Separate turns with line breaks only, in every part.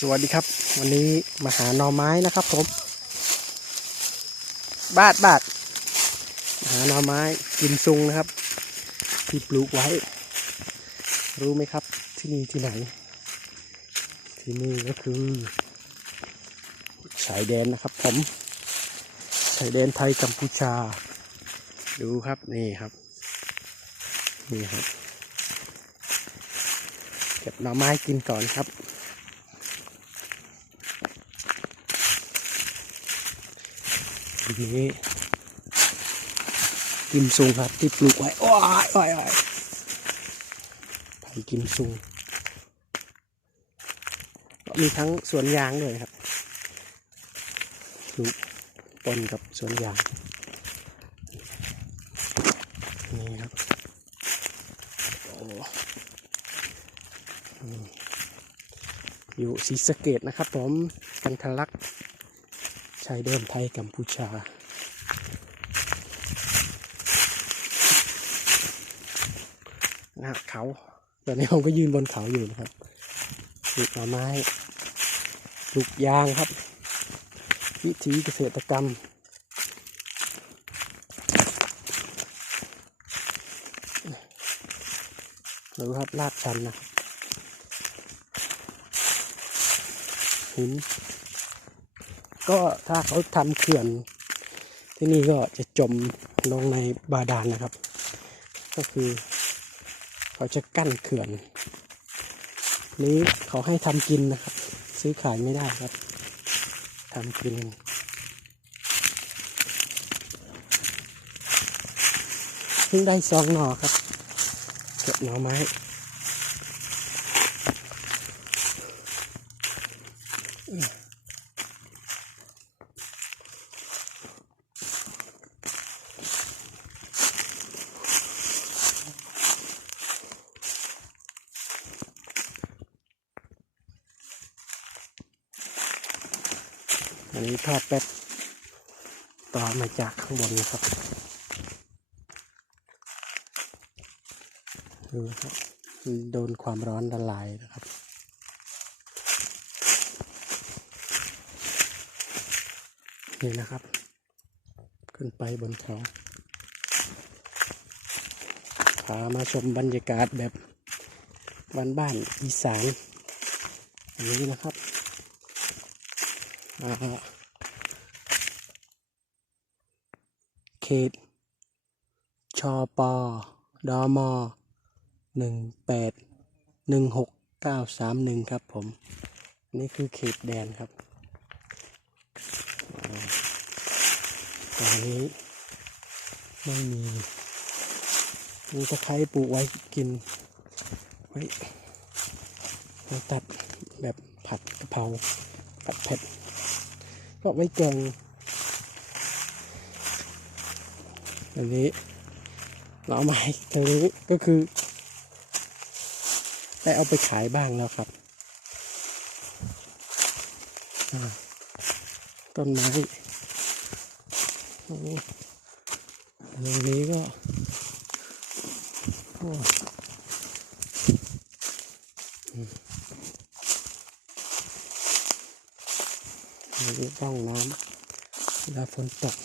สวัสดีครับ วันนี้มาหาหน่อไม้นะครับผม บาทบาทมาหาหน่อไม้กินซุงนะครับ ที่ปลูกไว้ รู้ไหมครับ ที่นี่ที่ไหน ที่นี่ก็คือชายแดนนะครับ ผมชายแดนไทยกัมพูชา ดูครับนี่ครับนี่ครับ เก็บหน่อไม้กินก่อนครับ ทีนี้กิมซุงครับที่ปลูกไว้ โอ้ยโอ้ยโอ้ยไผ่กิมซุงก็มีทั้งสวนยางด้วยครับปลูกปนกับสวนยางนี่ครับโอ้อยู่ศรีสเกดนะครับผมกันทะลัก ชายแดนไทยกัมพูชาหน้าเขาตอนนี้ผมก็ยืนบนเขาอยู่นะครับปลูกหน่อไม้ปลูกยางครับ วิถีเกษตรกรรมดูครับลาดชันนะครับหิน ก็ถ้าเขาทำเขื่อน ที่นี่ก็จะจมลงในบาดาลนะครับ ก็คือเขาจะกั้นเขื่อน นี้เขาให้ทำกินนะครับ ซื้อขายไม่ได้ครับทำกินเพิ่งได้สองหน่อครับ เก็บหน่อไม้อ นี้ทอดเป็ดต่อมาจากข้างบนนะครับดูครับโดนความร้อนละลายนะครับนี่นะครับ ขึ้นไปบนเขาพามาชมบรรยากาศแบบบ้านๆอีสานอย่างนี้นะครับอ่า เขตชอปอดอมหนึ่งแปดหนึ่งหกเก้าสามหนึ่งครับผม นี่คือเขตแดนครับตอนนี้ไม่มีมีตะไคร้ปลูกไว้กิน ไว้ไว้ตัดแบบผัดกะเพราผัดเผ็ดก็ไว้เกิง อันนี้เหน่อไม้ตรงนี้ก็คือ ได้เอาไปขายบ้างแล้วครับ ต้นไม้อ้ตรงนี้ก็นี่ร่องน้ำเวลาฝนตก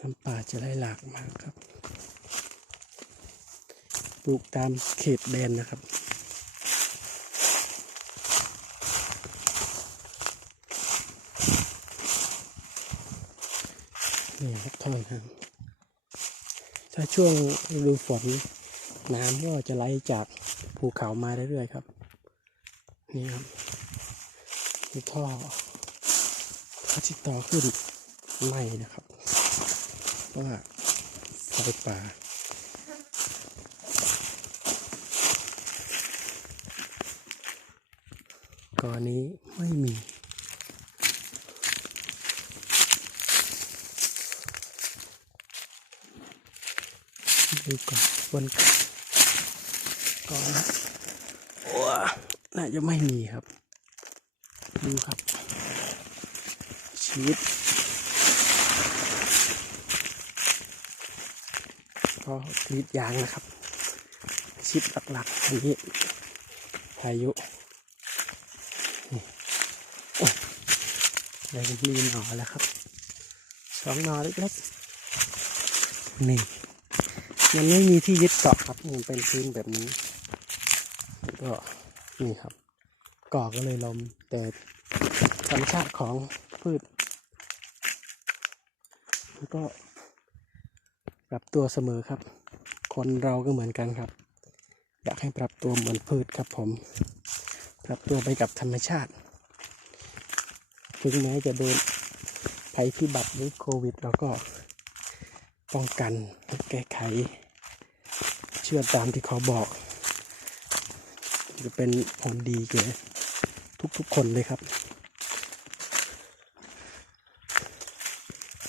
น้ำป่าจะไหลหลากมากครับ ปลูกตามเขตแดนนะครับนี่ครับท่อนครับถ้าช่วงฤดูฝนน้ำก็จะไหลจากภูเขามาเรื่อยๆครับ นี่ครับท่อท่อที่ต่อขึ้นไม่นะครับ เพราะว่าไฟป่าก่อนนี้ไม่มีดูก่อนบนก่อนโอ้น่าจะไม่มีครับ ดูครับ ชีวิต ก็กรีดยางนะครับ ชิปหลักๆอันนี้พายุนี่เลยมีหน่อแล้วครับสองหนอเล็กๆนี่มันไม่มีที่ยึดเกาะครับมันเป็นพื้นแบบนี้ก็นี่ครับเกาะก็เลยลมแต่ธรรมชาติของพืชก็ ปรับตัวเสมอครับ คนเราก็เหมือนกันครับ อยากให้ปรับตัวเหมือนพืชครับผม ปรับตัวไปกับธรรมชาติ ถึงแม้จะโดนภัยพิบัติหรือโควิดเราก็ป้องกันแก้ไข เชื่อตามที่เขาบอก จะเป็นผลดีแก่ทุกๆคนเลยครับ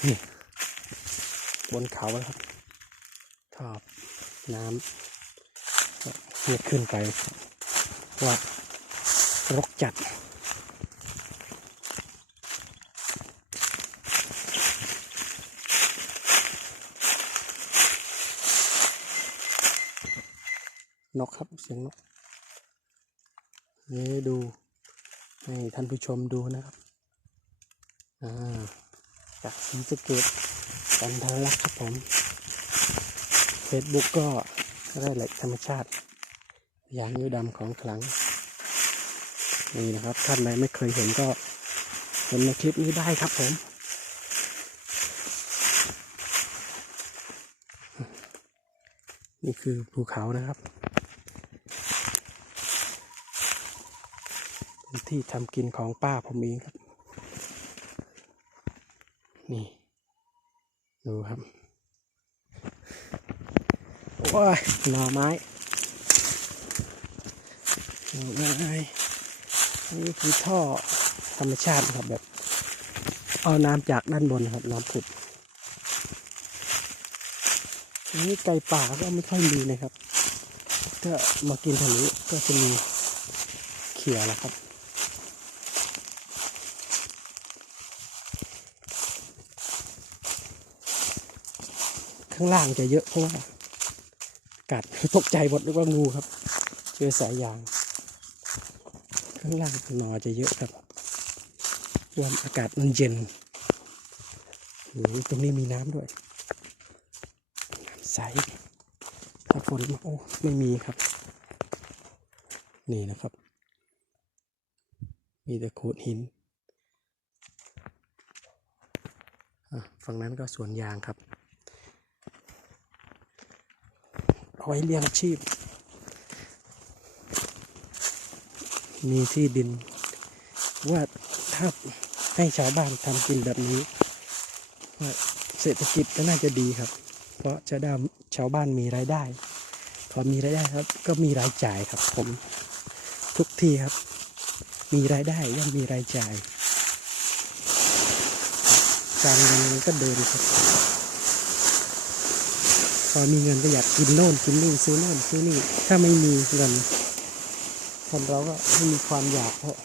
นี่ บนเขาแล้วครับชอบน้ำก็เนี่ยขึ้นไปครับว่ารกจัดนกครับเสียงนกนี่ดูให้ท่านผู้ชมดูนะครับ อ่าจากสีสะเกต กันทะลักครับผม Facebook ก็ได้แหล่ธรรมชาติ ยางนิ้วดำของขลัง นี่นะครับ ท่านใดไม่เคยเห็นก็เห็นในคลิปนี้ได้ครับผม นี่คือภูเขานะครับเป็นที่ทำกินของป้าผมเองครับ นี่ ดูครับโอ้ยหน่อไม้หน่อไม้นี่คือท่อธรรมชาติครับแบบ เอาน้ำจากด้านบนครับน้ำผุดนนี้ไก่ป่าก็ไม่ค่อยมีนะครับ ก็มากินทางนี้ก็จะมีเขียแล้วครับ ข้างล่างจะเยอะเพราะว่ากัดตกใจหมดนึกว่างูครับ เจอสายยาง ข้างล่างหนอจะเยอะครับรวมอากาศมันเย็นโอ้ยตรงนี้มีน้ำด้วย น้ำใสถ้าฝนมาโอ้ไม่มีครับ นี่นะครับ มีแต่โขดหินฝั่งนั้นก็สวนยางครับ เอา ไว้เลี้ยงชีพ มีที่ดิน ว่าถ้าให้ชาวบ้านทำกินแบบนี้ เศรษฐกิจก็น่าจะดีครับ เพราะจะได้ชาวบ้านมีรายได้ พอมีรายได้ครับ ก็มีรายจ่ายครับ ผมทุกที่ครับ มีรายได้ย่อมมีรายจ่าย การเงินมันก็เดินครับ พอมีเงินก็อยากกินโน่นกินนี่ซื้อโน่นซื้อนี่ ถ้าไม่มีเงิน คนเราก็ไม่มีความอยากเพราะ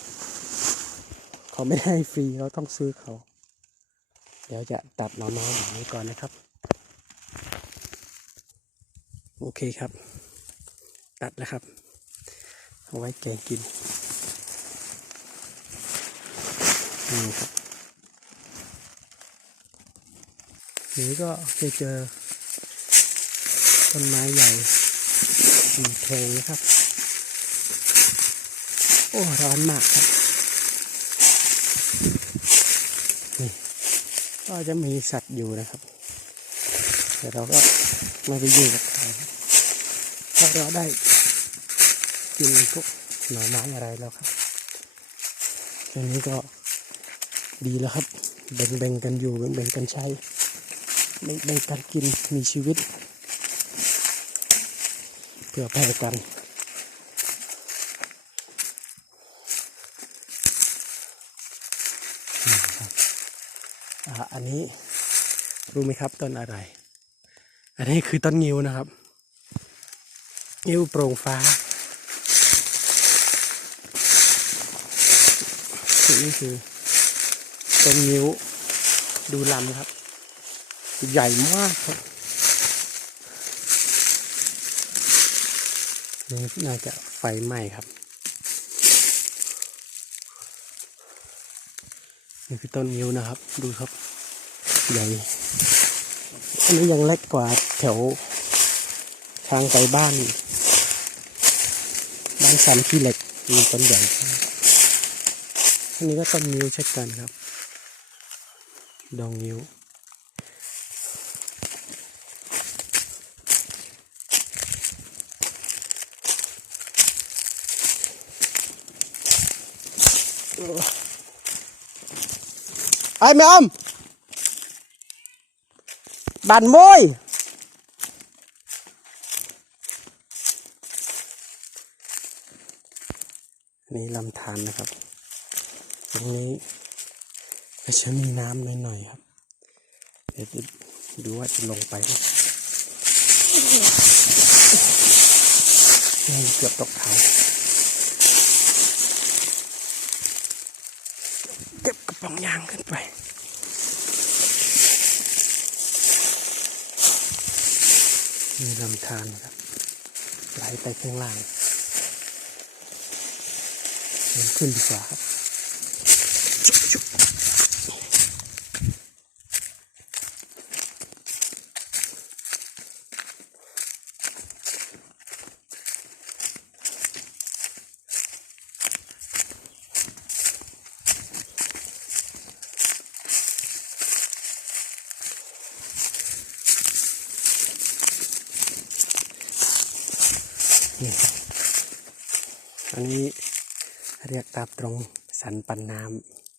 เขาไม่ได้ฟรีเราต้องซื้อเขา เดี๋ยวจะตัดหน่อไม้แบบนี้ก่อนนะครับ โอเคครับ ตัดแล้วครับเอาไว้แกงกินนี่ครับนี่ก็จะเจอ ต้นไม้ใหญ่มีเพลงนะครับ โอ้ร้อนมากครับนี่ก็จะมีสัตว์อยู่นะครับแต่เราก็ไม่ไปยุ่กับเขาเพราะเราได้กินพวกหน่อไม้อะไรแล้วครับอันนี้ก็ดีแล้วครับแบ่งๆกันอยู่แบ่งๆกันใช้แบ่งๆกันกินมีชีวิต เพื่อแผ่กัน อันนี้รู้ไหมครับต้นอะไร อันนี้คือต้นงิ้วนะครับ งิ้วโปร่งฟ้านี่คือต้นงิ้วดูลำครับ ใหญ่มากครับ นี่น่าจะไฟไหม้ครับ นี่คือต้นนิ้วนะครับ ดูครับ ใหญ่ อันนี้ยังเล็กกว่าแถวทางไปบ้าน บ้านสันขี้เหล็กมีต้นใหญ่อันนี้ก็ต้นนิ้วเช่นกันครับ ดองนิ้ว ไอ้แม่อมบันมวยนี่ลำธารนะครับ ตรงนี้ก็จะมีน้ำหน่อยๆครับ เดี๋ยวดูว่าจะลงไปนี่เกือบตกเขา ององยางขึ้นไป มีลำธารครับไหลไปข้างล่างขึ้นดีกว่าครับ อันนี้เรียกตามตรงสันปันน้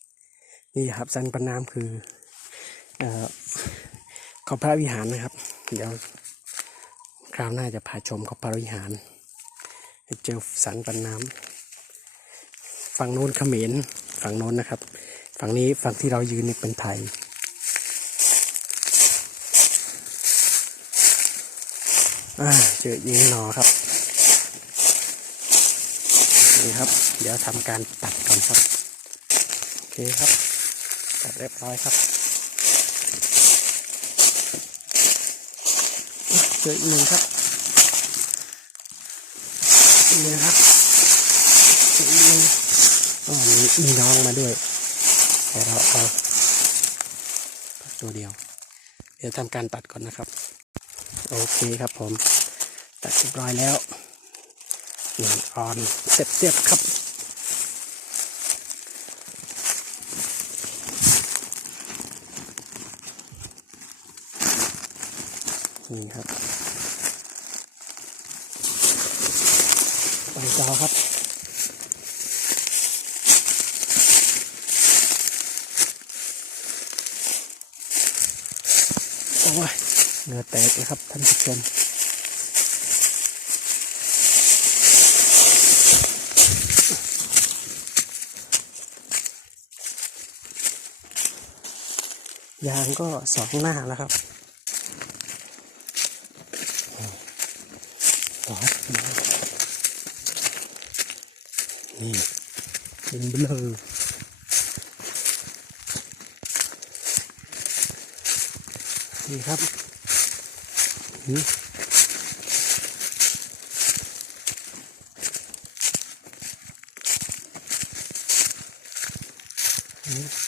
ำนี่ครับสันปันน้ำคือเออขาพระวิหารนะครับ เดี๋ยวคราวหน้าจะพาชมเขาพระวิหารเจอสันปันน้ำฝั่งโน้นเขมรฝั่งโน้นนะครับ ฝั่งนี้ฝั่งที่เรายืนนี่เป็นไทยอ่าเจอยิงหนอครับ นี่ครับ เดี๋ยวทำการตัดก่อนครับโอเคครับตัดเรียบร้อยครับเจออีกหนึ่งครับนี่นะครับเจออีกหนึ่งอ๋อมีมีน้องมาด้วย แต่เราเอาตัวเดียว เดี๋ยวทำการตัดก่อนนะครับ โอเคครับผม ตัดเรียบร้อยแล้ว หนึ่งออนเสร็จเรียบครับ นี่ครับไปต่อครับโอ้ยเหงื่อแตกเลยครับท่านผู้ชม ยางก็สองหน้าแล้วครับต่อนี่เป็นเบลอนี่ครับนี่นี่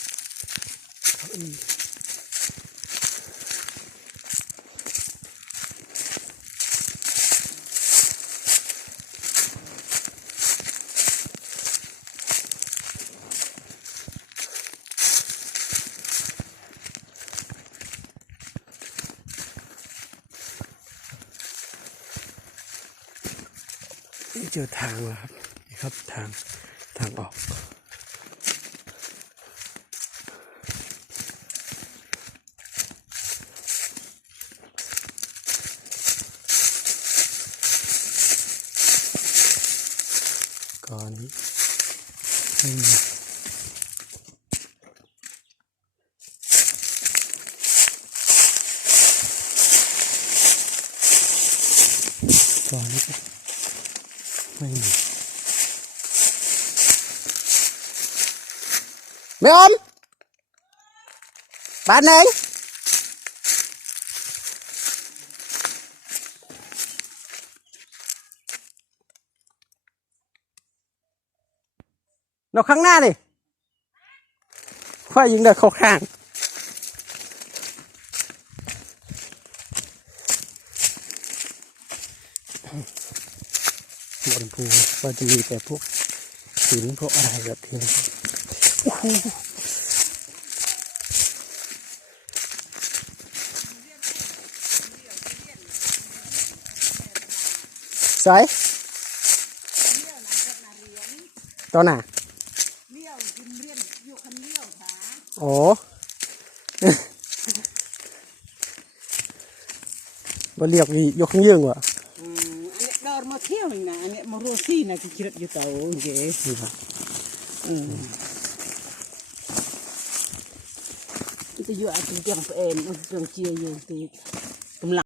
เจอทางแล้วครับนี่ครับทางทางออก ก่อนนี้ก่อนนี้ไม่มีไม่อมบ้านไหน เราข้างหน้าดิค่อยยิงได้เข้าข้าง บน ภูก็จะมีแต่พวกหินพวกอะไรแบบนี้นะครับโอ้โหสายตอนน่ะ
เลี้ยวกินเรียนอยู่คันเลี้ยวขา
โอ้บ่เรียกวียกข้างเยื่องว่ะ
อืมอันนี้ดอร์ มาเที่ยวนี่นะอันนี้มาโรซี่นะที่คิดอยู่เตาเก๋
นี่ครับ
อืมจะอยู่อาจจะยังเป็นมันยังเชียร์อยู่ตีกำลัง